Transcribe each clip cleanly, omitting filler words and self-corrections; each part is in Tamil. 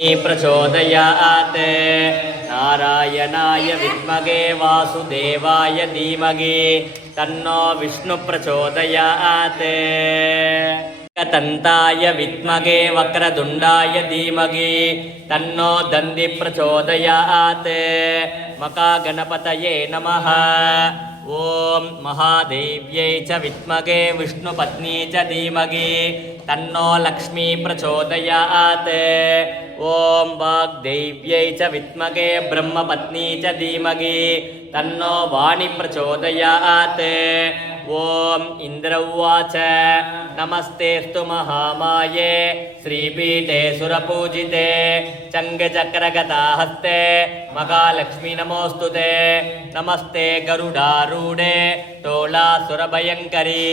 प्रचोदयात् नारायणाय विद्महे वासुदेवाय धीमहि तन्नो विष्णु प्रचोदयात् एकदन्ताय विद्महे वक्रतुण्डाय धीमहि तन्नो दन्ति प्रचोदयात् महागणपतये नमः। ओम महादेव्यै च विद्महे विष्णुपत्नी च धीमहि तन्नो लक्ष्मी प्रचोदयात्। ओम वाग्देव्यै च विद्महे ब्रह्मपत्नी च धीमहि तन्नो वाणी प्रचोदयात्। ओम इंद्र उवाच नमस्तेस्तु महामाये श्रीपीठे सुरपूजिते चङ्गचक्रगदाहस्ते महालक्ष्मी नमोस्तुते। नमस्ते गरुडारूढे तोलासुरभयङ्करी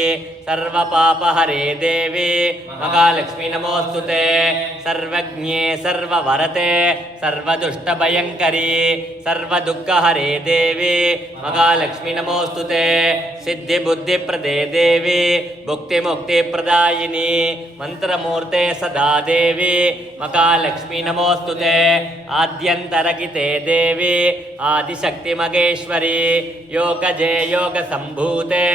सर्वपापहरे देवी महालक्ष्मी नमोस्तुते। सर्वज्ञे सर्ववरते सर्वदुष्टभयङ्करी सर्वदुःखहरे देवी महालक्ष्मी नमोस्तुते। सिद्धिबुद्धिप्रदे देवी भुक्तिमुक्तिप्रदायिनी मंत्रमूर्ते सदा देवी महालक्ष्मी नमोस्तुते। आद्यन्तरहिते देवी आदिशक्तिमगेश्वरी योगजे योगसम्भूते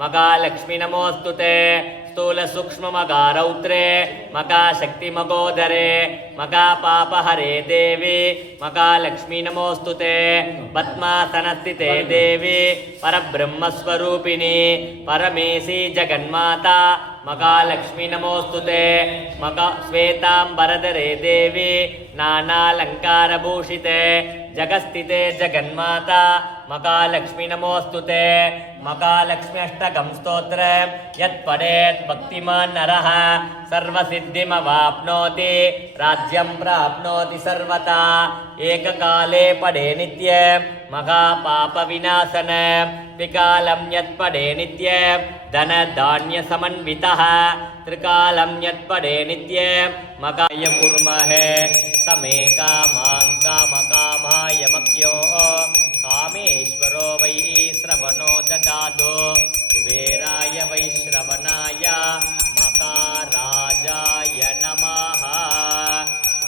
महालक्ष्मी नमोस्तुते। स्थूल सूक्ष्म मगारौद्रे महाशक्ति मगोदरे महापापहरे देवी महालक्ष्मी नमोस्तुते। पद्मासनस्थिते देवी परब्रह्मस्वरूपिणी परमेशी जगन्माता महालक्ष्मी नमोस्तुते। श्वेतांबरधरे देवी नानालंकारभूषिते जगस्थिते जगन्माता महालक्ष्मी नमोस्तुते। महालक्ष्मी अष्टकं स्तोत्र यत्पठेत् भक्तिमान् नरः सर्वसिद्धिमवाप्नोति राज्यं प्राप्नोति सर्वथा। एककाले पठे नित्यं महापापविनाशन त्रिकालं यत्पठे नित्यं धनधान्यसमन्वितः त्रिकालं यत्पठे नित्यं मकाय कुर्महे समे कामां कामकामाय मख्यो कामेश्वरो वै श्रवणो ददातु कुबेराय वै श्रवणाय मकाराजाय नमः।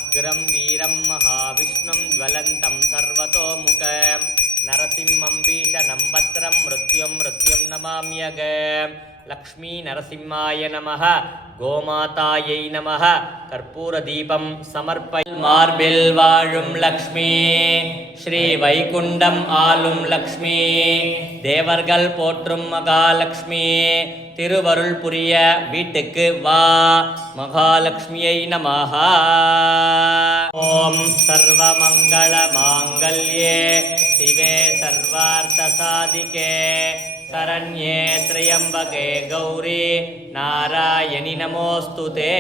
उग्रं वीरं महाविष्णुं ज्वलन्तं सर्वतोमुखं नरसिंहं भीषणं भद्रं मृत्युं नमाम्यहम्। लक्ष्मी नरसिंहाय नमः गोमातायै नमः कर्पूरदीपं समर्पय। मार्बिल वाழும் लक्ष्मी श्री வைகுண்டம் ஆளும் லக்ஷ்மி தேவர்கள் போற்றும் மகாலட்சுமி திருவருள் புரிய வீட்டுக்கு வா மகாலட்சுமியை நமஹ। ஓம் சர்வமங்கள மாங்கல்யே சிவே சர்வார்த்த சாதிகே शरण्ये त्र्यंबके गौरी नारायणि नमोस्तुते।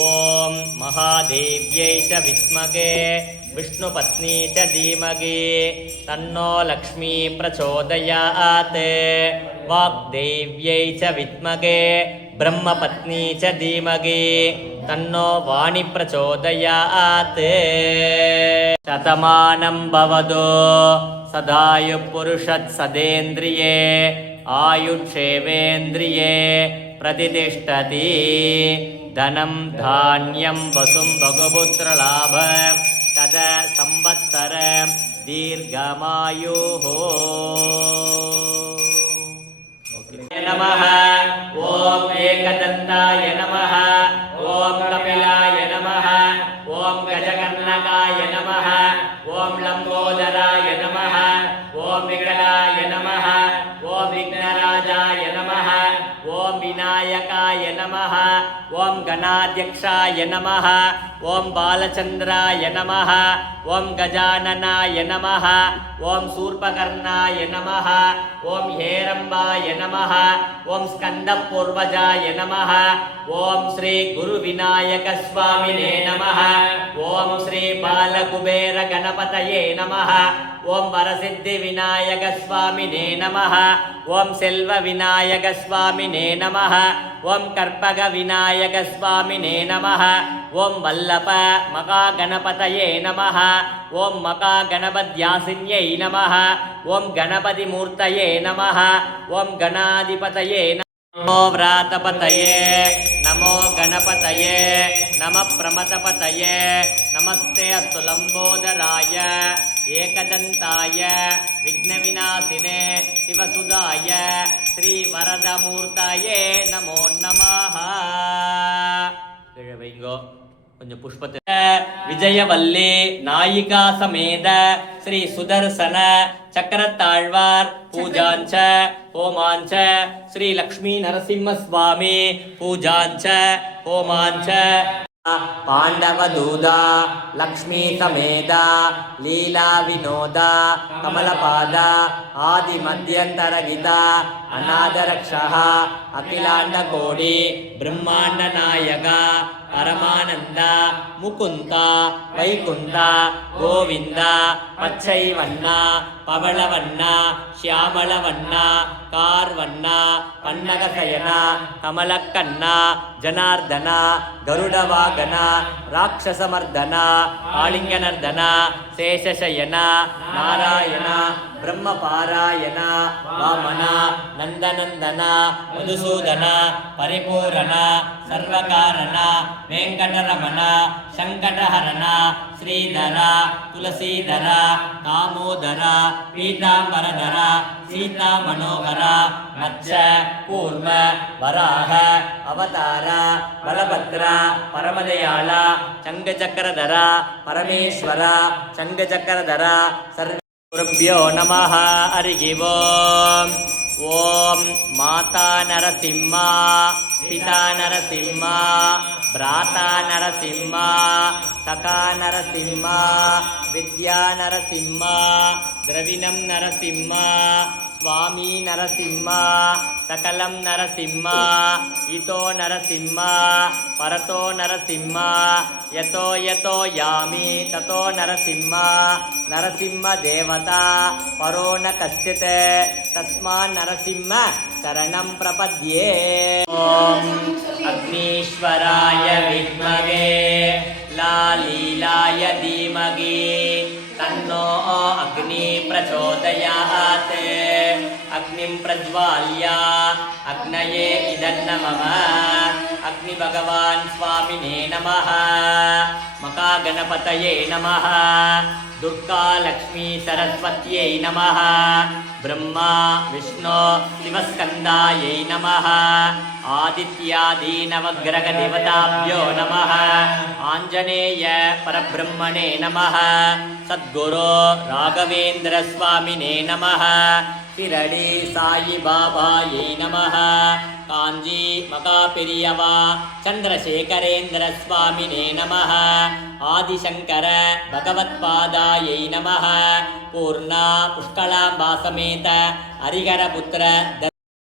ओम महादेव्यै च विद्महे विष्णुपत्नी च धीमहि तन्नो लक्ष्मी प्रचोदयात्। वाग्देव्यै च विद्महे ब्रह्मपत्नी च धीमहि तन्नो वाणी प्रचोदयात्। शतमानं भवतु सदायुः सदेन्द्रिये आयुक्षेवेन्द्रिये प्रतिष्ठति। धनं धान्यं वसुं भगपुत्रलाभ तद संवत्सर दीर्घमायुः। नमः। ओम एकदन्ताय नमः। ओम कपिलाय नमः। ओम गजकर्णकाय नमः। ओम लंबोदराय नमः। ओम विकलाय नमः। ओम विघ्नराजाय नमः। ओम विनायकाय नमः। ओम गणाध्यक्षाय नमः। ओम बालचंद्राय नमः। ओम गजाननाय नमः। ओम शूर्पकर्णाय नमः। ओम हेरंबाय नमः। ओम स्कंदपूर्वजाय नमः। ओम श्री गुरुविनायक स्वामिने नमः। ओम श्री बालकुबेर गणपतये नमः। ओम वरसिद्धि विनायक स्वामिने नमः। ओम सेल्व विनायक स्वामिने नमः। ओम कर्पग विनायक स्वामिने नमः। ओम वल्लभ महागणपतये नमः। ओम महागणपत्यासिन्यै नमः। ओम गणपति मूर्तये नमः। ओम गणाधिपतये नमः। व्रातपतये नमः। नमो गणपतये नमः प्रमथपतये नमस्ते अस्तु लंबोदराय एकदंताय विघ्नविनाशिने शिवसुधाय श्रीवरदमूर्तये नमो नमः கொஞ்சம் புஷ்பத்தை விஜயவல்லி நாயிகா சமேத ஸ்ரீ சுதர்சன சக்கரத்தாழ்வார் பூஜாஞ்ச ஹோமாஞ்ச ஸ்ரீ லக்ஷ்மி நரசிம்ம சுவாமி பூஜாஞ்ச ஹோமாஞ்ச पांडवदूदा लक्ष्मी समेता लीला विनोदा कमलपादा आदि मध्यंतरगिता अनादरक्षः अखिलांडकोटि ब्रह्मांड नायक परमानंद मुकुंद वैकुंठ गोविंद पच्चैवण्ण पवळवण्ण श्यामळवण्ण कार्वण्ण पन्नगशयन कमलक्कण्ण जनार्दन गरुडवागन राक्षसमर्दन कालिंगनर्दन शेषशयन नारायण ब्रह्मपारायण वामन नंदनंदन मधुसूदन परिपूरण सर्वकारण वेंकटरमण शंकटहरण श्रीधर तुलसीधर कामोदर पीतांबरधर सीता मनोहर मत्स्य कूर्म वराह अवतार बलभद्र परमदयाल चंगचक्रधर परमेश्वर चंगचक्रधर सर्व गुरुभ्यो नमः हरिः ओम् ओम माता नरसिंह पिता नरसिंह भ्राता नरसिंह सखा नरसिंह विद्या नरसिंह द्रविणं नरसिंह स्वामी नरसिंह सकलं नरसिंह इतो नरसिंह परतो नरसिंह यतो यतो यामि ततो नरसिंह नरसिंह देवता परो न कश्चित् तस्मात् नरसिंह शरणं प्रपद्ये ओम अग्नीश्वराय विद्महे लालीलाय धीमहि तन्नो अग्नि प्रचोदयात् अग्निं प्रज्वाल्य अग्नये इदन्नमः अग्नि भगवान् स्वामिने नमः मकागणपतये नमः दुर्गा लक्ष्मी सरस्वत्यै नमः ब्रह्मा विष्णु शिवस्कन्दायै नमः आदित्यादि नवग्रह देवताभ्यो नमः आंजनेय परब्रह्मणे नमः सद्गुरो राघवेंद्र स्वामिने नमः शिरडी साई बाबायै नमः कांजी मकापिरियवा चंद्रशेखरेंद्र स्वामिने नमः आदिशंकर भगवत्पादायै नमः पूर्णा पुष्कलांबा समेत हरिहरपुत्र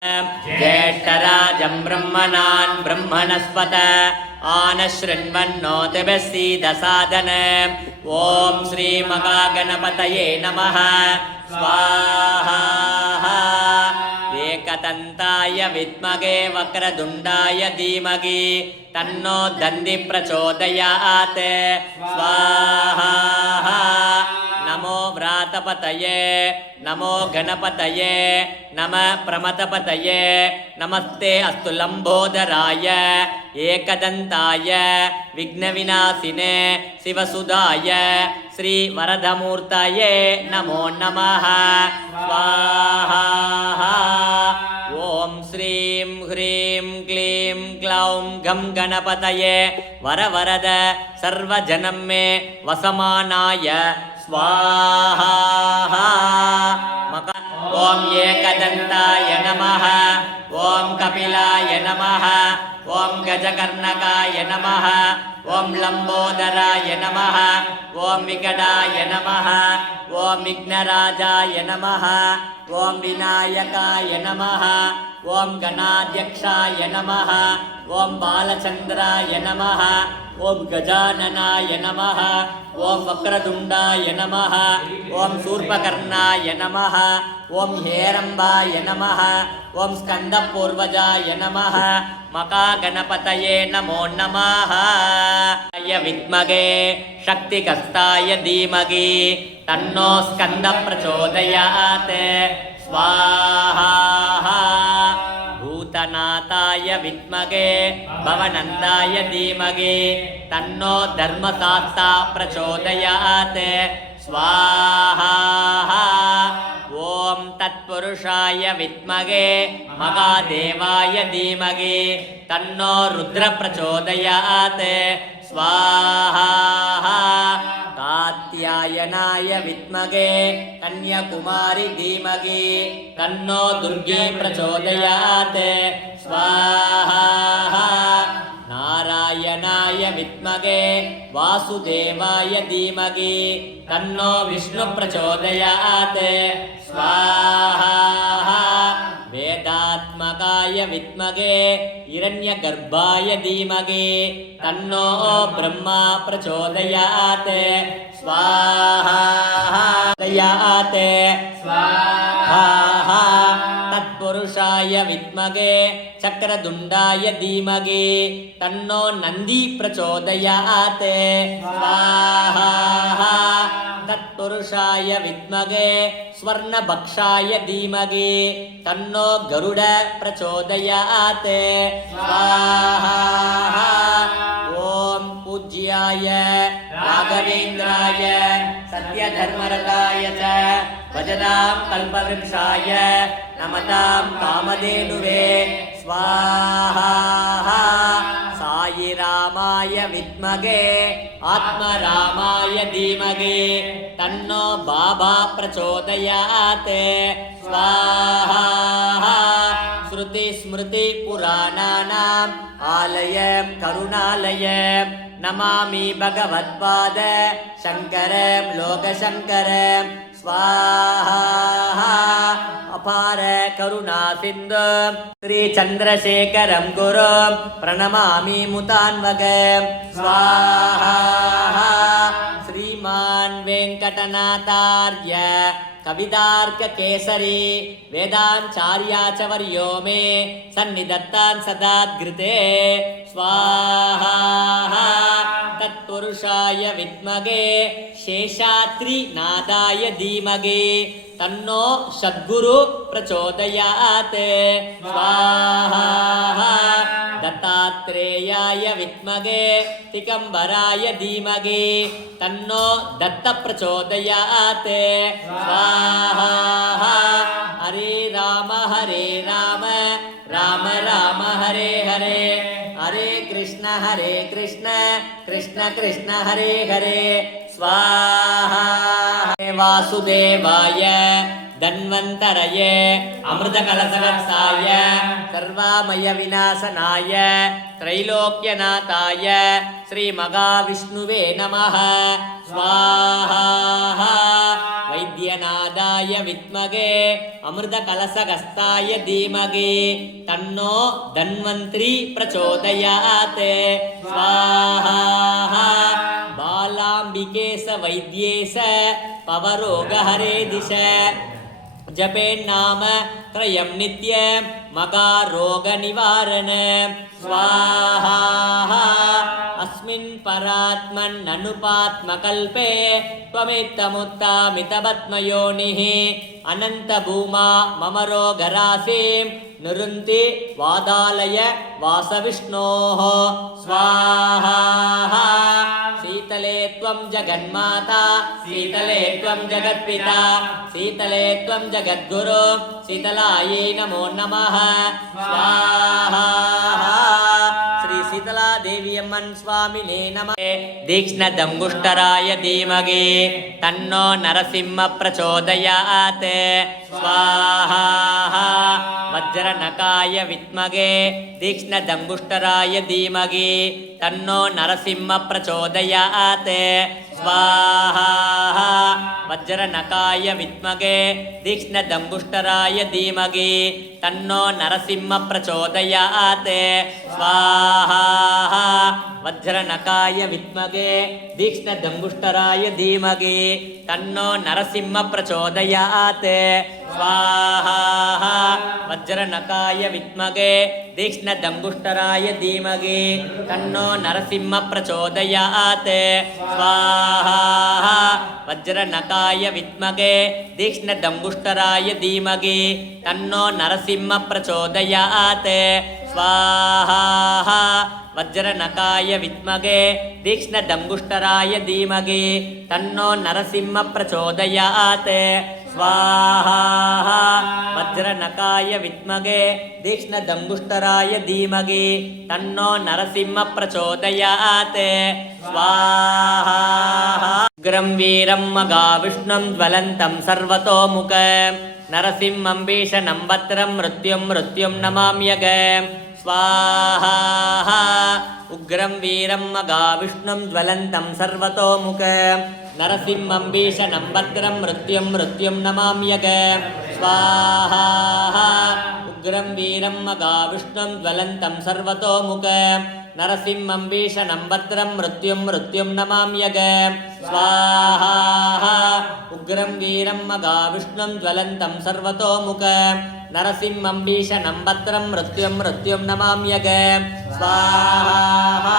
ज्येष्ठराजं ब्रह्मणान् ब्रह्मणस्पत आनशृण्वन्नोतिभिस्सीदसादनम् ॐ श्री महागणपतये नमः स्वाहा एकदन्ताय विद्महे वक्रतुण्डाय धीमहि तन्नो दन्ति प्रचोदयात् स्वाहा नमो व्रातपतये नमो गणपतये नमः प्रमथपतये नमस्ते अस्तु लंबोदराय एकदंताय विघ्नविनाशिने शिवसुधाय श्रीवरदमूर्तये नमो नमः स्वाहा ओम श्रीं ह्रीं क्लीं ग्लौं गं गणपतये वरवरद सर्वजनं मे वसमानाय स्वाहा ओम एकदंताय नमः ओम कपिलाय नमः ओम गजकर्णकाय नमः ओम लंबोदराय नमः ओम विकटाय नमः ओम विघ्नराजाय नमः ओम विनायकाय नमः ओम गणाध्यक्षाय नमः ओम बालचंद्राय नमः ओम गजाननाय नमः ओम वक्रतुंडाय नमः ओम शूर्पकर्णाय नमः ओम हेरंबाय नमः ओम स्कंदपूर्वजाय नमः मकागणपतये नमो नमः विद्महे शक्तिकस्ताय धीमहि तन्नो स्कंद प्रचोदयात् स्वाहा भूत भूतनाथाय विद्महे भवनन्दाय धीमहि तन्नो धर्मशास्ता प्रचोदयात् स्वाहा ॐ तत्पुरुषाय विद्महे महादेवाय धीमहि तन्नो रुद्र प्रचोदयात् स्वाहा कात्यायनाय विद्महे कन्याकुमारी धीमहि तन्नो दुर्गे प्रचोदयात् स्वाहा नारायणाय विद्महे वासुदेवाय धीमहि तन्नो विष्णु प्रचोदयात् स्वाहा वेदात्मकाय विद्महे हिरण्यगर्भाय धीमहि तन्नो ब्रह्मा प्रचोदयात् स्वाहा स्वाहा तत्पुरुषाय विद्महे चक्रदुण्डाय धीमहि तन्नो नन्दी प्रचोदयात् स्वाहा तत्पुरुषाय विद्महे स्वर्णभक्षाय धीमहि तन्नो गरुड प्रचोदयात् स्वाहा ॐ पूज्याय राघवेन्द्राय सत्यधर्मरताय च भजतां कल्पवृक्षाय नमतां कामधेनुवे स्वाहा साई रामाय विद्महे आत्मरामाय धीमहि तन्नो बाबा प्रचोदयात् स्वाहा श्रुति पुराणानाम् आलयं करुणालयं नमामि भगवत्पाद शङ्करं लोकशङ्करं स्वाहा अपार करुणा सिन्धु श्रीचन्द्रशेखरं गुरुं प्रणमामि मुतान्वगं स्वाहा श्रीमान् वेङ्कटनाथार्य कवितार्ककेसरी वेदांचार्याचवर्यो मे सन्निधत्तान् सदाद्घृते स्वाहा तत्पुरुषाय विद्महे शेषाद्रिनाथाय धीमहि तन्नो सद्गुरु प्रचोदयात् स्वाहा दत्तात्रेयाय विद्महे दिगम्बराय धीमहि तन्नो दत्त प्रचोदयात् स्वाहा हरे राम राम राम हरे हरे हरे कृष्ण कृष्ण कृष्ण हरे हरे स्वाहा वासुदेवाय धन्वन्तरये अमृतकलशगत्साय सर्वामय विनाशनाय त्रैलोक्यनाथाय श्रीमहाविष्णुवे नमः स्वाहा वैद्यनाथाय विद्महे अमृतकलशगस्ताय धीमहि तन्नो धन्वन्त्री प्रचोदयात् स्वाहा बालाम्बिकेश वैद्येश पवरोगहरे दिश जपेन्नाम त्रयं नित्यं मगारोगनिवारण स्वाहा अस्मिन् परात्मन्ननुपात्मकल्पे त्वमित्तमुत्तामितपद्मयोनिः अनन्तभूमा मम रोगराशिं निरुन्ति वादालय वासविष्णोः स्वाहा शीतले त्वं जगन्माता शीतले त्वं जगत्पिता शीतले त्वं जगद्गुरु शीतलायै नमो नमः स्वाहा श्री शीतला देवी अम्मन् स्वामिने नमः तीक्ष्णदंगुष्टराय धीमहि तन्नो नरसिंह प्रचोदयात् स्वाहा वज्रनकाय विद्महे तीक्ष्णदंगुष्टराय धीमहि तन्नो नरसिंह प्रचोदयात् स्वाहा वज्रनकाय विद्महे तीक्ष्णदंगुष्टराय धीमहि तन्नो नरसिंह प्रचोदयात् स्वाहा वज्रनकाय विद्महे तीक्ष्णदंगुष्टराय धीमहि तन्नो नरसिंह प्रचोदयात् स्वाहा वज्रनकाय विद्महे तीक्ष्णदंगुष्टराय धीमहि तन्नो नरसिंह प्रचोदयात् स्वाहा वज्रनकाय विद्महे तीक्ष्णदंगुष्टराय धीमहि तन्नो नरसिंह नरसिंह प्रचोदयात् स्वाहा वज्रनकाय विद्महे तीक्ष्णदंगुष्टराय धीमहि तन्नो नरसिंह प्रचोदयात् स्वाहा वज्रनकाय विद्महे तीक्ष्णदंगुष्टराय धीमहि तन्नो नरसिंह प्रचोदयात् स्वाहा उग्रं वीरं मगाविष्णुं ज्वलन्तं सर्वतोमुखं नरसिंहं भीषणं भद्रं मृत्युं नमाम्यहम् स्वाहा उग्रं वीरं मगाविष्णुं ज्वलन्तं सर्वतोमुखं नरसिंहं भीषणं भद्रं मृत्युं नमाम्यहम् स्वाहा उग्रं वीरं मगाविष्णुं ज्वलन्तं सर्वतोमुखं नरसिंहं भीषणं भद्रं मृत्युं नमाम्यहम् स्वाहा उग्रं वीरं मगाविष्णुं ज्वलन्तं सर्वतोमुखं नरसिंहं भीषणं भद्रं मृत्युं नमाम्यहम् स्वाहा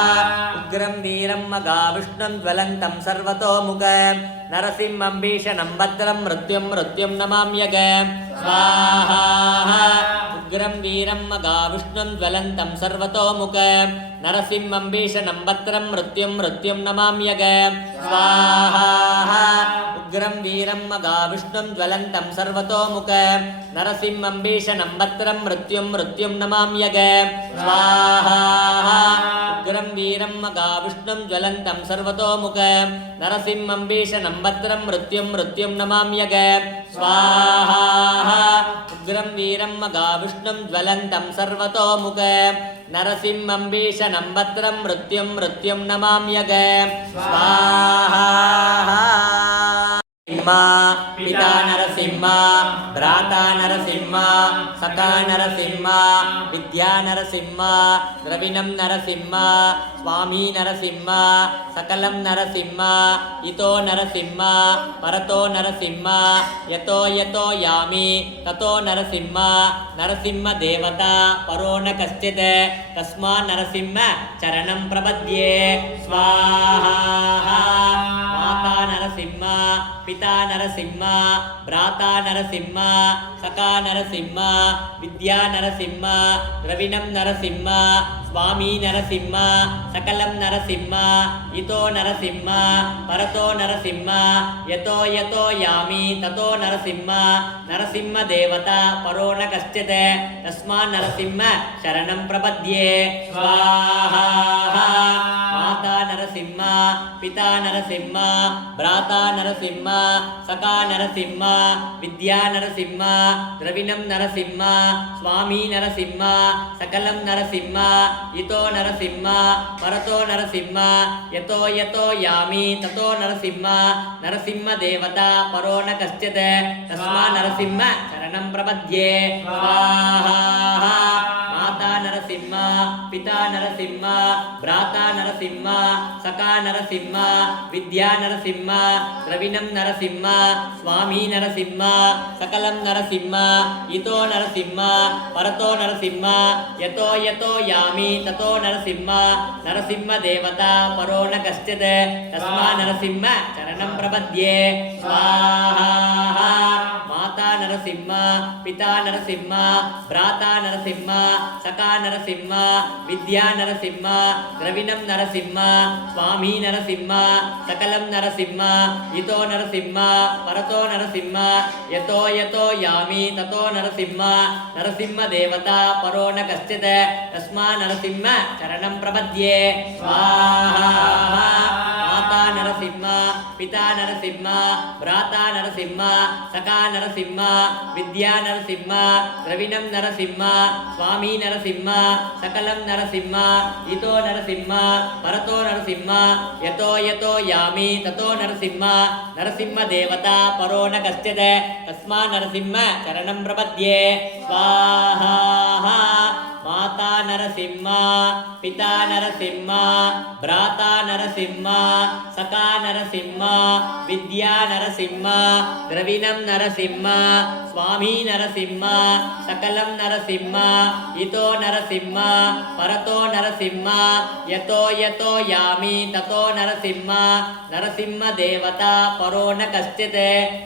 उग्रं वीरं मगाविष्णुं ज्वलन्तं सर्वतोमुखं नरसिंहं भीषणं भद्रं मृत्युं नमाम्यहम् स्वाहा उग्रं वीरं मगाविष्णुं ज्वलन्तं सर्वतोमुखं नरसिंहं भीषणं भद्रं मृत्युं नमाम्यहम् स्वाहा उग्रं वीरं मगाविष्णुं ज्वलन्तं सर्वतोमुखं नरसिंहं भीषणं भद्रं मृत्युं नमाम्यहम् स्वाहा उग्रं वीरं मगाविष्णुं ज्वलन्तं सर्वतोमुखं नरसिंहं भीषणं भद्रं मृत्युं नमाम्यहम् स्वाहा उग्रं वीरं मगाविष्णुं ज्वलन्तं सर्वतोमुखं नरसिंहं भीषणं भद्रं मृत्युं नमाम्यहम् स्वाहा पिता नरसिंह भ्राता नरसिंह सखा नरसिंह विद्या नरसिंह द्रविणं नरसिंह स्वामी नरसिंह सकलं नरसिंह इतो नरसिंह परतो नरसिंह यतो यतो यामि ततो नरसिंह नरसिंह देवता परो न कश्चित् तस्मात् नरसिंह चरणं प्रपद्ये स्वाहा माता नरसिंह पिता नरसिंह भ्राता नरसिंह सखा नरसिंह विद्या नरसिंह द्रविणं नरसिंह स्वामी नरसिंह सकलं नरसिंह इतो नरसिंह परतो नरसिंह यतो यतो यामि ततो नरसिंह नरसिंह देवता परो न कश्चित् तस्मात् नरसिंह शरणं प्रपद्ये स्वाहा माता नरसिंह पिता नरसिंह भ्राता नरसिंह सखा नरसिंह विद्या नरसिंह द्रविणं नरसिंह स्वामी नरसिंह सकलं नरसिंह इतो नरसिंह परतो नरसिंह यतो यतो यामि ततो नरसिंह नरसिंह देवता परो न कश्चित् तस्मात् नरसिंह शरणं प्रपद्ये स्वाहा माता नरसिंह पिता नरसिंह भ्राता नरसिंह सखा नरसिंह विद्या नरसिंह द्रविणं नरसिंह स्वामी नरसिंह सकलं नरसिंह इतो नरसिंह परतो नरसिंह यतो यतो यामि ततो नरसिंह नरसिंह देवता परो न कश्चित् तस्मात् नरसिंह चरणं प्रपद्ये स्वाहा माता नरसिंह पिता नरसिंह भ्राता नरसिंह सखा नरसिंह विद्या नरसिंह द्रविणं नरसिंह स्वामी नरसिंह सकलं नरसिंह इतो नरसिंह परतो नरसिंह यतो यतो यामि ततो नरसिंह नरसिंह देवता परो न कश्चित् तस्मात् नरसिंह चरणं प्रपद्ये स्वाहा माता नरसिंह पिता नरसिंह भ्राता नरसिंह सखा नरसिंह विद्या नरसिंह द्रविणं नरसिंह स्वामी नरसिंह सकलं नरसिंह इतो नरसिंह परतो नरसिंह यतो यतो यामि ततो नरसिंह नरसिंह देवता परो न कश्चित् तस्मात् नरसिंह चरणं प्रपद्ये स्वाहा माता नरसिंह पिता नरसिंह भ्राता नरसिंह सखा नरसिंह विद्या नरसिंह द्रविणं नरसिंह स्वामी नरसिंह सकलं नरसिंह इतो नरसिंह परतो नरसिंह यतो यतो यामि ततो नरसिंह नरसिंह देवता परो न कश्चित्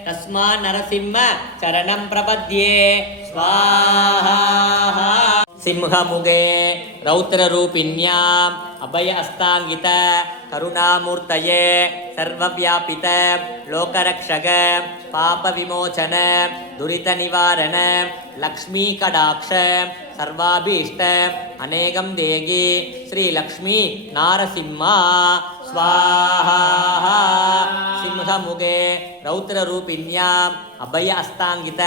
तस्मात् नरसिंह चरणं प्रपद्ये स्वाहा। सिंहमुगे रौद्ररूपिण्याम् अभय अस्तांगित करुणामूर्तये सर्वव्यापित लोकरक्षक पापविमोचन दुरितनिवारण लक्ष्मी कटाक्ष सर्वाभीष्ट अनेकं देहि श्रीलक्ष्मी नारसिंह स्वाहा। सिंहमुगे रौद्ररूपिण्याम् अभय अस्तांगित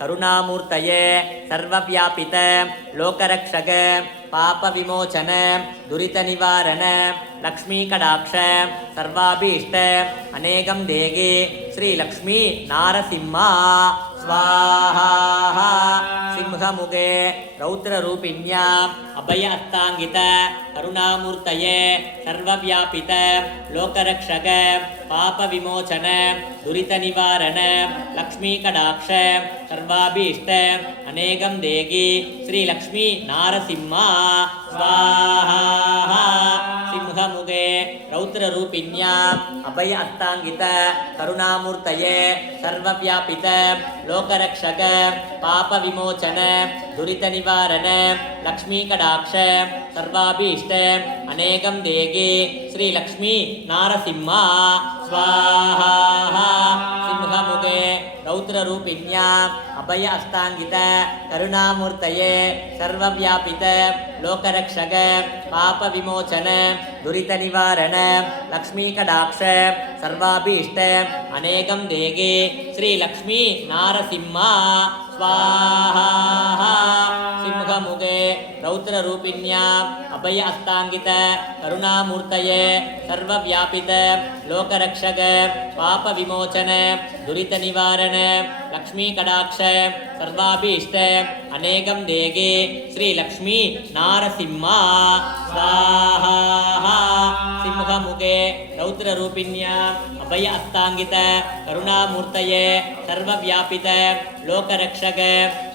करुणामूर्तये सर्वव्यापित लोकरक्षक पापविमोचन दुरितनिवारण लक्ष्मी कटाक्ष सर्वाभीष्ट अनेकं देहि श्रीलक्ष्मी नारसिंह स्वाहा। सिंहमुगे रौद्ररूपिण्याम् अभय अस्तांगित करुणामूर्तये सर्वव्यापित लोकरक्षक पापविमोचन दुरितनिवारण लक्ष्मी कटाक्ष सर्वाभीष्ट अनेकं देहि श्रीलक्ष्मी नारसिंह स्वाहा। सिंहमुगे रौद्ररूपिण्याम् अभय अस्तांगित करुणामूर्तये सर्वव्यापित लोकरक्षक पापविमोचन दुरितनिवारण लक्ष्मी कटाक्ष सर्वाभीष्ट अनेकं देहि श्रीलक्ष्मी नारसिंह स्वाहा। सिंहमुगे रौद्ररूपिण्याम् अभय अस्तांगित करुणामूर्तये सर्वव्यापित लोकरक्षक पापविमोचन दुरितनिवारण लक्ष्मी कटाक्ष सर्वाभीष्ट अनेकं देहि श्रीलक्ष्मी नारसिंह स्वाहा। सिंहमुगे रौद्ररूपिण्याम् अभय अस्तांगित करुणामूर्तये सर्वव्यापित लोकरक्षक पापविमोचन दुरितनिवारण लक्ष्मी कटाक्ष सर्वाभीष्ट अनेकं देहि श्रीलक्ष्मी नारसिंह स्वाहा। सिंहमुगे रौद्ररूपिण्याम् अभय अस्तांगित करुणामूर्तये सर्वव्यापित लोकरक्षक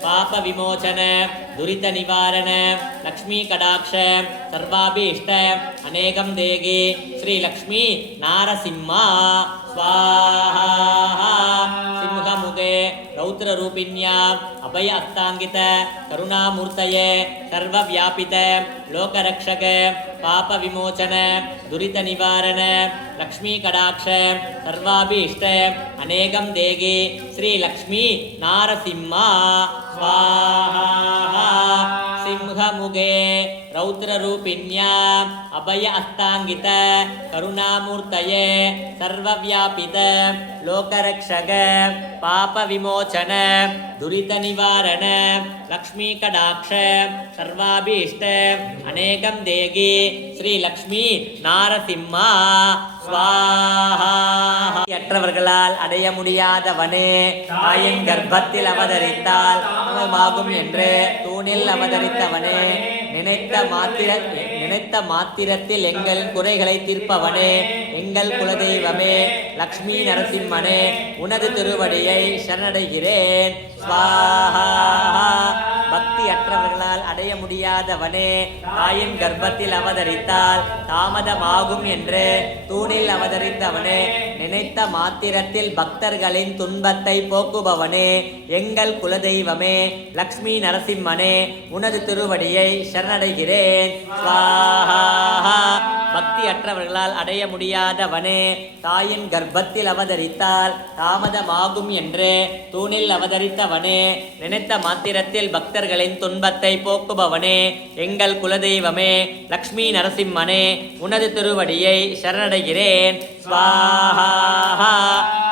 पापविमोचन दुरितनिवारण लक्ष्मी कटाक्ष सर्वाभीष्ट अनेकं देहि श्रीलक्ष्मी नारसिंह स्वाहा। सिंहमुगे रौद्ररूपिण्याम् अभय अस्तांगित करुणामूर्तये सर्वव्यापित लोकरक्षक पापविमोचन दुरितनिवारण लक्ष्मी कटाक्ष सर्वाभीष्ट अनेकं देहि श्रीलक्ष्मी नारसिंह स्वाहा। सिंहमुगे रौद्ररूपिण्याम् अभय अस्तांगित करुणामूर्तये सर्वव्यापित लोकरक्षक पापविमोचन दुरितनिवारण लक्ष्मी कटाक्ष सर्वाभीष्ट अनेकं देहि श्रीलक्ष्मी नारसिंह स्वाहा। அற்றவர்களால் அடைய முடியாதவனே தாயின் கர்ப்பத்தில் அவதரித்தால் ஆகும் என்று தூணில் அவதரித்தவனே நினைத்த மாத்திரத்தில் எங்கள் குறைகளை தீர்ப்பவனே எங்கள் குலதெய்வமே லக்ஷ்மி நரசிம்மனே உனது திருவடியை சரணடைகிறேன் ஸ்வாஹா. பக்தி அற்றவர்களால் அடைய முடியாதவனே தாயின் கர்ப்பத்தில் அவதரித்தால் தாமதமாகும் என்று தூணில் அவதரித்தவனே நினைத்த மாத்திரத்தில் பக்தர்களின் துன்பத்தை போக்குபவனே எங்கள் குலதெய்வமே லக்ஷ்மி நரசிம்மனே உனது திருவடியை சரணடைகிறேன் ஸ்வாஹா. பக்தி அற்றவர்களால் அடைய முடியாதவனே தாயின் கர்ப்பத்தில் அவதரித்தால் தாமதமாகும் என்று தூணில் அவதரித்தவனே நினைத்த மாத்திரத்தில் பக்தர்களின் துன்பத்தை போக்குபவனே எங்கள் குலதெய்வமே லக்ஷ்மி நரசிம்மனே உனது திருவடியை சரணடைகிறேன் ஸ்வாஹா.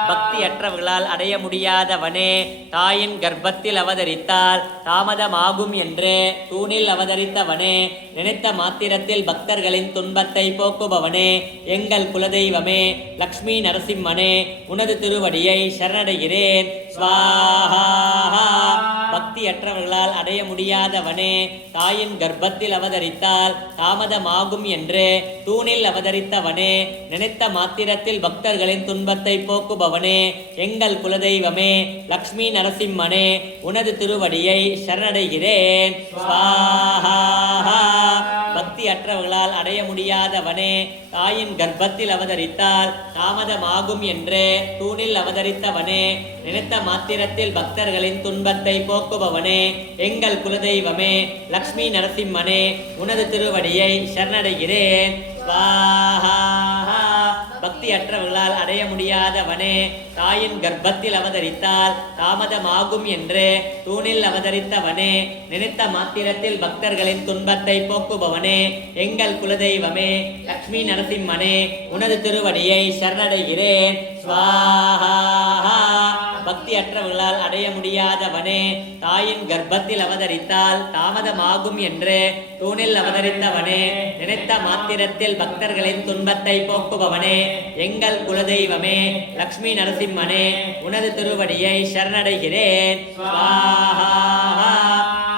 பக்தி அற்றவர்களால் அடைய முடியாதவனே தாயின் கர்ப்பத்தில் அவதரித்தால் தாமதமாகும் என்று தூணில் அவதரித்தவனே நினைத்த மாத்திரத்தில் பக்தர்களின் துன்பத்தை போக்குபவனே எங்கள் குலதெய்வமே லக்ஷ்மி நரசிம்மனே உனது திருவடியை சரணடைகிறேன் ஸ்வாஹா. பக்தியற்றவர்களால் அடைய முடியாதவனே, தாயின் கர்ப்பத்தில் அவதரித்தால் தாமதமாகும் என்று தூணில் அவதரித்தவனே, நினைத்த மாத்திரத்தில் பக்தர்களின் துன்பத்தை போக்குபவனே, எங்கள் குலதெய்வமே, லக்ஷ்மி நரசிம்மனே, உனது திருவடியை சரணடைகிறேன். ஸ்வாஹா. பக்தியற்றவர்களால் அடைய முடியாதவனே, தாயின் கர்ப்பத்தில் அவதரித்தால் தாமதமாகும் என்று தூணில் அவதரித்தவனே, நினைத்த மாத்திரத்தில் பக்தர்களின் துன்பத்தை போக்குபவனே, எங்கள் குலதெய்வமே, லக்ஷ்மி நரசிம்மனே, உனது திருவடியை சரணடைகிறேன். ஸ்வாஹா. பக்தியற்றவர்களால் அடைய முடியாதவனே, தாயின் கர்ப்பத்தில் அவதரித்தால் தாமதமாகும் என்று தூணில் அவதரித்தவனே, நினைத்த மாத்திரத்தில் பக்தர்களின் துன்பத்தை போக்குபவனே, எங்கள் குலதெய்வமே, லக்ஷ்மி நரசிம்மனே, உனது திருவடியை சரணடைகிறேன். ஸ்வாஹா. பக்தியற்றவர்களால் அடைய முடியாதவனே, தாயின் கர்ப்பத்தில் அவதரித்தால் தாமதமாகும் என்று தூணில் அவதரித்தவனே, நினைத்த மாத்திரத்தில் பக்தர்களின் துன்பத்தை போக்குபவனே, எங்கள் குலதெய்வமே, லக்ஷ்மி நரசிம்மனே, உனது திருவடியை சரணடைகிறேன். ஸ்வாஹா.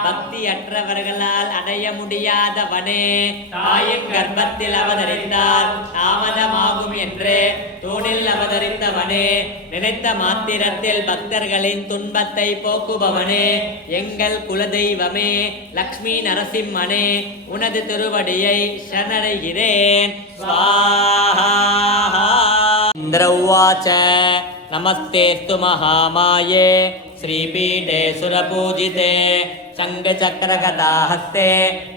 பக்தியற்றவர்களால் அடைய முடியாதவனே, தாயின் கர்ப்பத்தில் அவதரித்தால் தாமதமாகும் என்று தூணில் அவதரித்தவனே, நினைத்த மாத்திரத்தில் பக்தர்களின் துன்பத்தை போக்குபவனே, எங்கள் குலதெய்வமே, லக்ஷ்மி நரசிம்மனே, உனது திருவடியை சரணடைகிறேன். ஸ்வாஹா. இந்திர உவாச நமஸ்தேஸ்து மகாமாயே श्रीपीठे सुरपूजिते शङ्खचक्रगदाहस्ते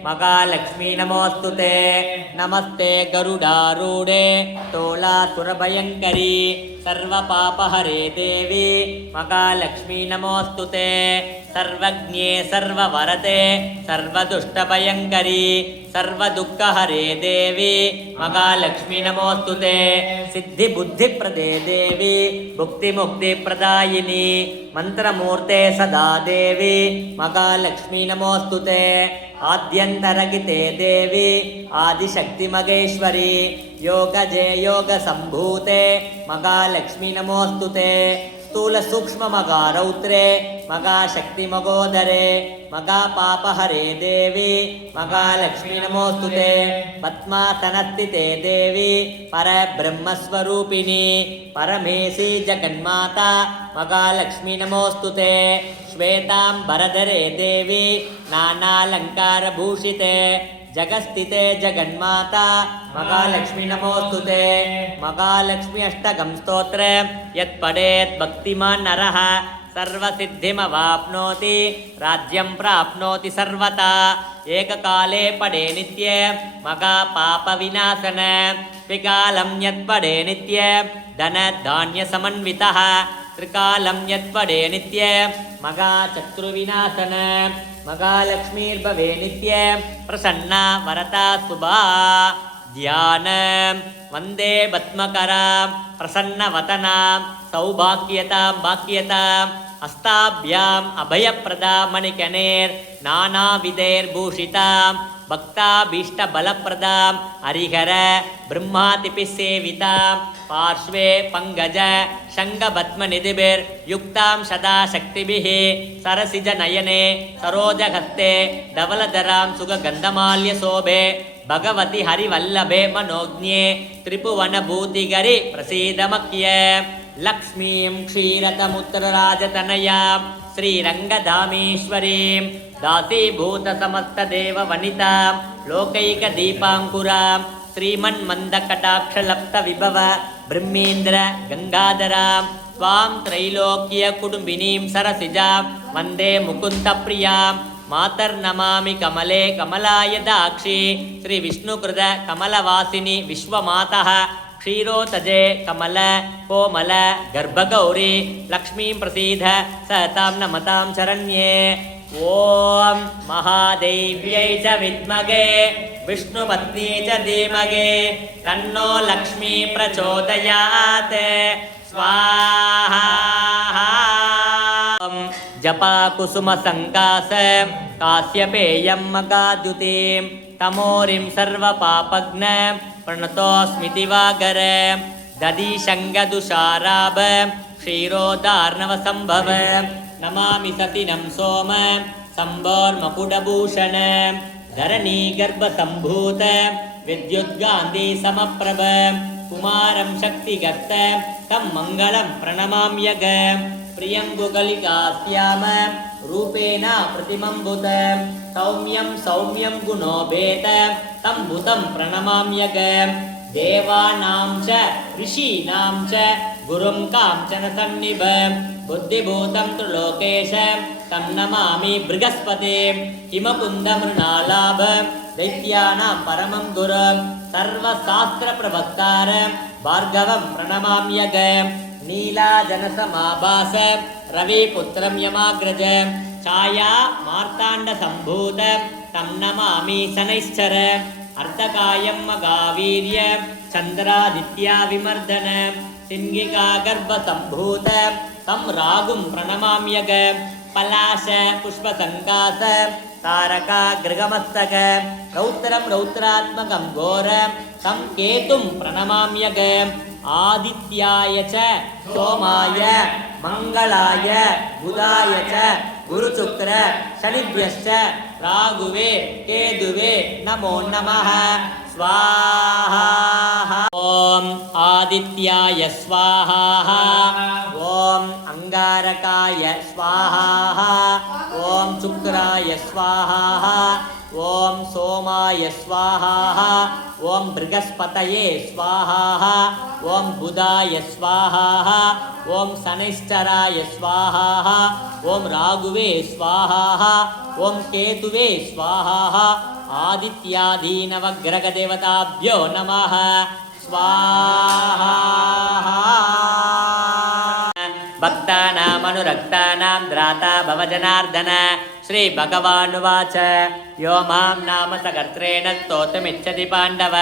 महालक्ष्मी नमोऽस्तुते नमस्ते गरुडारूढे तोलासुरभयङ्करी सर्वपापहरे देवी महालक्ष्मी नमोऽस्तुते सर्वज्ञे सर्ववरदे सर्वदुष्टभयङ्करी सर्वदुःखहरे देवी महालक्ष्मी नमोऽस्तुते सिद्धिबुद्धिप्रदे देवी भुक्तिमुक्तिप्रदायिनी मंत्रमूर्ते सदा देवी महालक्ष्मी नमोऽस्तुते आद्यन्तरगिते देवी आदिशक्तिमगेश्वरी योगजे योगसम्भूते महालक्ष्मी नमोऽस्तुते स्थूल सूक्ष्म मगारौत्रे मगाशक्ति मगोदरे मगापापहरे देवी महालक्ष्मी नमोऽस्तुते पद्मासनस्थिते देवी परब्रह्मस्वरूपिणी परमेशी जगन्माता महालक्ष्मी नमोऽस्तुते श्वेताम्बरधरे देवी नानालङ्कारभूषिते जगस्थिते जगन्माता महालक्ष्मी नमोस्तुते महालक्ष्मी अष्टकं स्तोत्र यत्पठेत् भक्तिमान् नरः सर्वसिद्धिमवाप्नोति राज्यं प्राप्नोति सर्वथा एककाले पठे नित्य महापापविनाशन त्रिकालं यत्पठे नित्य धनधान्यसमन्वितः त्रिकालं यत्पठे नित्य महाशत्रुविनाशन महालक्ष्मीर्भवे नित्य प्रसन्ना वरता शुभा ध्यान वंदे पद्मकरा प्रसन्नवतना सौभाग्यतां भाग्यतां हस्ताभ्याम् अभयप्रदा मणिकनेर् नानाविधैर्भूषितां भक्ताभीष्टबलप्रदां हरिहर ब्रह्मादिभिः सेवितां पार्श्वे पंकज शङ्खपद्मनिधिभिर्युक्तां सदा शक्तिभिः सरसिजनयने सरोजहस्ते धवलधरां सुगन्धमाल्यशोभे भगवति हरिवल्लभे मनोज्ञे त्रिभुवनभूतिगरि प्रसीदमख्य लक्ष्मीं क्षीरतमुत्रराजतनयां श्रीरङ्गधामेश्वरीं दासीभूतसमस्तदेववनितां लोकैकदीपाङ्कुरां श्रीमन्मन्दकटाक्षलप्तविभव ब्रह्मेन्द्र गंगाधरां स्वां त्रैलोक्यकुटुम्बिनीं सरसिजां वन्दे मुकुन्दप्रियां मातर्नमामि कमले कमलायदाक्षी श्रीविष्णुकृत कमलवासिनी विश्वमातः क्षीरोतजे कमल कोमल गर्भगौरी लक्ष्मीं प्रसीद सहतां नमतां शरण्ये ओम महादेव्यै च विद्महे विष्णुपत्नी च धीमहि तन्नो लक्ष्मी प्रचोदयात् स्वाहा जपा कुसुम संकास काश्यपेयं मगाद्युतिं तमोरिं सर्वपापघ्न प्रणतोऽस्मि दिवाकर दधिशङ्गदुषाराभ क्षीरोदार्णवसम्भव नमामि सतिनं सोम सम्भोर्मकुटभूषण धरणीगर्भसम्भूत विद्युद्गान्धी समप्रभ कुमारं शक्तिगत तं मङ्गलं प्रणमाम्यग प्रियङ्गुकलिकास्याम रूपेण प्रतिमम्बुत सौम्यं सौम्यं गुणोपेत तं भूतं प्रणमाम्यग देवानां च ऋषीणां च गुरुं काञ्चन सन्निभ बुद्धिभूतं त्रिलोकेश तं नमामि बृहस्पते हिमकुन्दमृणालाभ दैत्यानां परमं गुरुं सर्वशास्त्रप्रवक्तार भार्गवं प्रणमाम्यग नीलाजनसमाभास रविपुत्रं यमाग्रज छाया मार्ताण्डसम्भूत तं नमामि शनैश्चर अर्धकायं मगावीर्य चन्द्रादित्या विमर्दन सिंहिका गर्भसम्भूत तं रागुं प्रणमाम्यग पलाश पुष्पसङ्कास तारका गृगमस्तक रौद्रं रौद्रात्मकं घोर तं केतुं प्रणमाम्यग आदित्याय च सोमाय मंगलाय बुधाय च गुरुशुक्र शनिभ्यश्च राघुवे केतुवे नमो नमः स्वाहा ओम आदित्याय स्वाहा ओम अंगारकाय स्वाहा ओम शुक्राय स्वाहा ओम सोमाय स्वाहा ओम बृहस्पतये स्वाहा ओम बुधाय स्वाहा ओम शनैश्चराय स्वाहा ओम राघुवे स्वाहा ओम केतुवे स्वाहा आदित्यादीनवग्रहदेवताभ्यो नमः स्वाहा भक्तानामनुरक्तानां द्राता भवजनार्दन श्री भगवानुवाच यो मां नाम सकर्त्रेण स्तोतुमिच्छति पाण्डव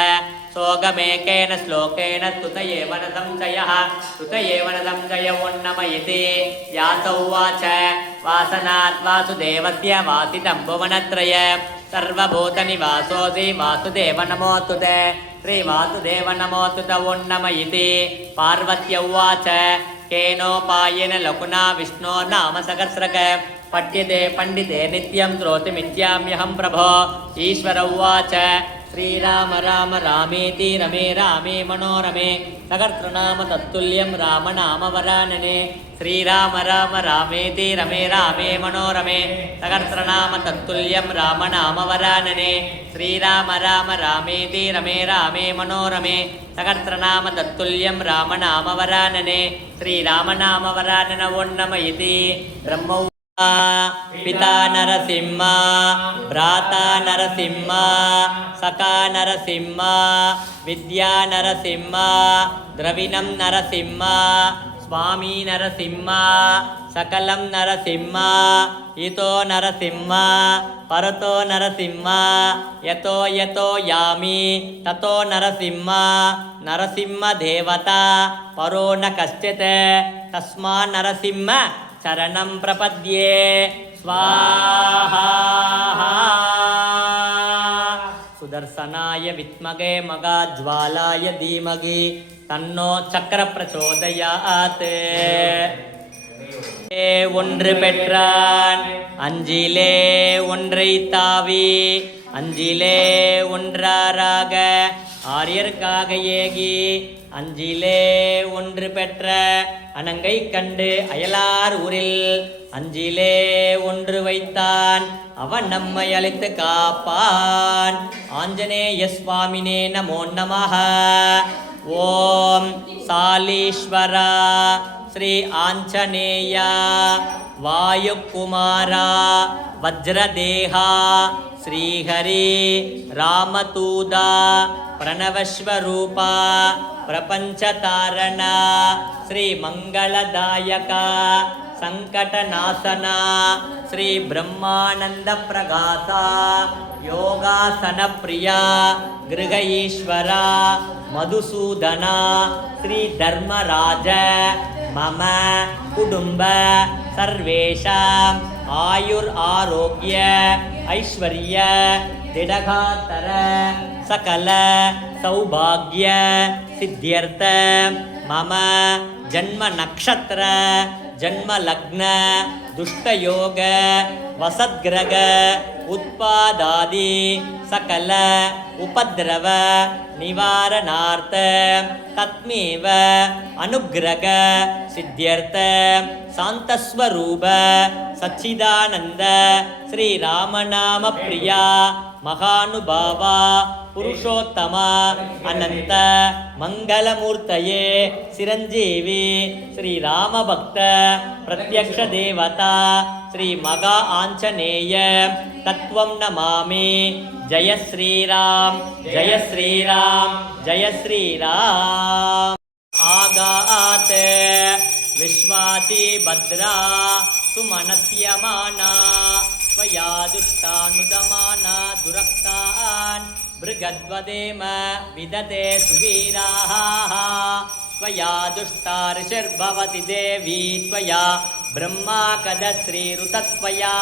सोगमेकेन श्लोकेन स्तुत एव न संशयः स्तुत एव न संशय उन्नमयति व्यास उवाच वासनात् वासुदेवस्य वासितं भुवनत्रय सर्वभूतनिवासोऽसि वासुदेव नमोऽस्तुते श्रीवासुदेव नमोऽस्तुत उन्नमयति पार्वत्य उवाच केनोपायेन लघुना विष्णो नाम सहस्रक पठ्यते पंडिते नित्यं श्रोतुमिच्छाम्यहं प्रभो ईश्वर उवाच श्रीराम राम रामेति रमे रामे मनोरमे सहस्रनाम तत्तुल्यं राम नाम वरानने श्रीराम राम रामेति रमे रामे मनोरमे सहस्रनाम तत्तुल्यं राम नाम वरानने श्रीराम राम रामेति रमे रामे मनोरमे सहस्रनाम तत्तुल्यं राम नाम वरानने श्रीराम नाम वरानन उन्नमयति ब्रह्म पिता नरसिंह भ्राता नरसिंह सखा नरसिंह विद्या नरसिंह द्रविणं नरसिंह स्वामी नरसिंह सकलं नरसिंह इतो नरसिंह परतो नरसिंह यतो यतो यामि ततो नरसिंह नरसिंह देवता परो न कश्चित् तस्मात् नरसिंह शरणं प्रपद्ये स्वाहा सुदर्शनाय विद्महे मगाज्ज्वालाय धीमहि तन्नो चक्र प्रचोदयात् ஒன்று பெற்றான் அஞ்சிலே ஒன்றை தாவி அஞ்சிலே ஒன்றாராக ஆரியர்க்காக ஏகி அஞ்சிலே ஒன்று பெற்ற அனங்கை கண்டு அயலார் ஊரில் அஞ்சிலே ஒன்று வைத்தான் அவன் நம்மை அழைத்து காப்பான் ஆஞ்சநேய சுவாமினே நமோ நமः ஓம் சாலீஸ்வரா श्री आंजनेया वायुकुमारा वज्रदेहा श्रीहरि रामतूदा प्रणवस्वरूपा प्रपंचतारणा श्री मंगलदायका संकटनाशना श्री ब्रह्मानंद प्रकाशा योगासन प्रिया गृह ईश्वरा मधुसूदना श्री धर्मराज मम कुटुंब सर्वेषां आयुर आरोग्य ऐश्वर्य दिडगातर सकल सौभाग्य सिद्ध्यर्थ मम जन्म नक्षत्र जन्म लग्न दुष्टयोग वसद्ग्रह उत्पादादि सकल उपद्रव निवारणार्थ तत्मेव अनुग्रह सिद्ध्यर्थ शांतस्वरूप सच्चिदानंद श्री रामनाम प्रिया महानुभावा पुरुषोत्तम अनंत मंगलमूर्तये चिरंजीवी श्री राम भक्त प्रत्यक्ष देवता श्री मगा आंजनेय तत्वं नमामि। जय श्रीराम जय श्रीराम जय श्रीराम। आगात विश्वासी भद्रा सुमनस्यमाना त्वया दुष्टानुदमाना दुरक्तान् बृहद्वदेम विदते सुवीराः त्वया दुष्टा ऋषिर्भवति देवी त्वया ब्रह्मा कदश्रीरुतत्वया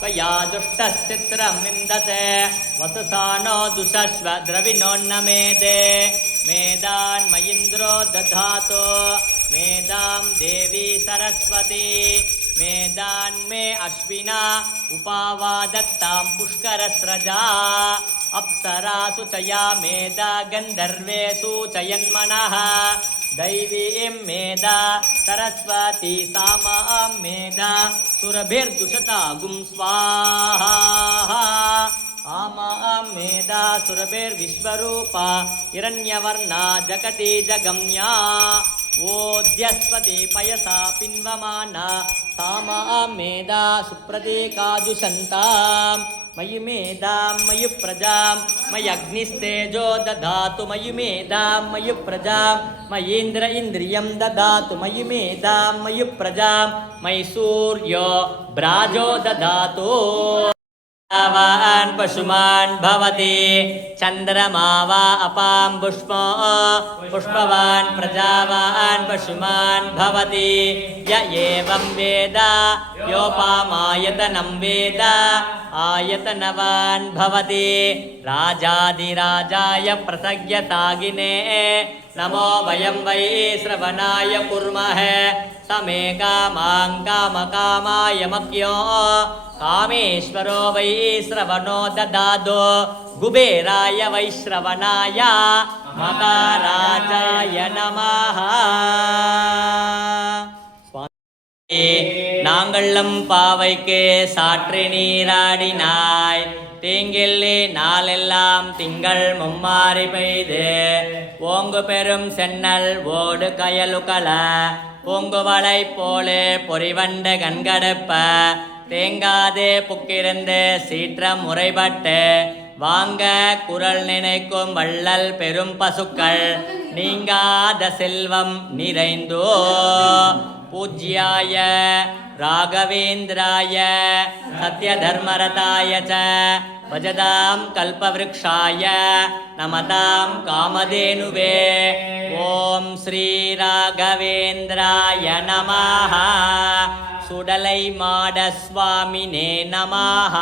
त्वया दुष्टश्चित्रं विन्दते वसुसानो दुषस्व द्रविणोन्नमेदे मेदान्मयीन्द्रो दधातो मेदां देवी सरस्वती मेदान्मे अश्विना उपावादत्तां पुष्करस्रजा अप्सरासु चया मेधा गन्धर्वेषु चयन्मनः दैवीं मेधा सरस्वती सामां मेधा सुरभिर्दुषतागुं स्वाहा आमां मेधा सुरभिर्विश्वरूपा हिरण्यवर्णा जगति जगम्या ओद्यस्पति पयसा पिन्वमाना सामां मेधा सुप्रतीकाजुषन्तां मयि मेधां मयि प्रजां मयि अग्निस्तेजो दधातु मयि मेधां मयि प्रजां मयीन्द्र इन्द्रियं दधातु मयि मेधां मयि प्रजां मयि सूर्यो भ्राजो दधातु। वान् पशुमान् भवति चन्द्रमा वा अपां पुष्पो पुष्पवान् प्रजावान् पशुमान् भवति य एवं वेद योपामायतनं वेद आयतनवान् भवति राजाधिराजाय प्रसज्ञतागिने नमो वयं वै श्रवणाय कुर्मः समे कामां कामकामाय मह्यो कामेश्वरो वै श्रवणो ददातु कुबेराय वैश्रवणाय महाराजाय नमः। நாங்கள்ளம் பாவைக்கு சாற்றி நீராடினாய் தீங்கில்லி நாளெல்லாம் திங்கள் மும்மாறி பெய்து ஓங்கு பெரும் சென்னல் ஓடு கயலுகள பூங்குவளை போலே பொறிவண்ட கண்கடப்ப தேங்காதே புக்கிருந்து சீற்றம் முறைப்பட்டு வாங்க குரல் நினைக்கும் வள்ளல் பெரும் பசுக்கள் நீங்காத செல்வம் நிறைந்தோ पूज्याय राघवेन्द्राय सत्यधर्मरताय च भजतां कल्पवृक्षाय नमतां कामधेनुवे ओम श्री राघवेन्द्राय नमः सुडलै माड स्वामिने नमः।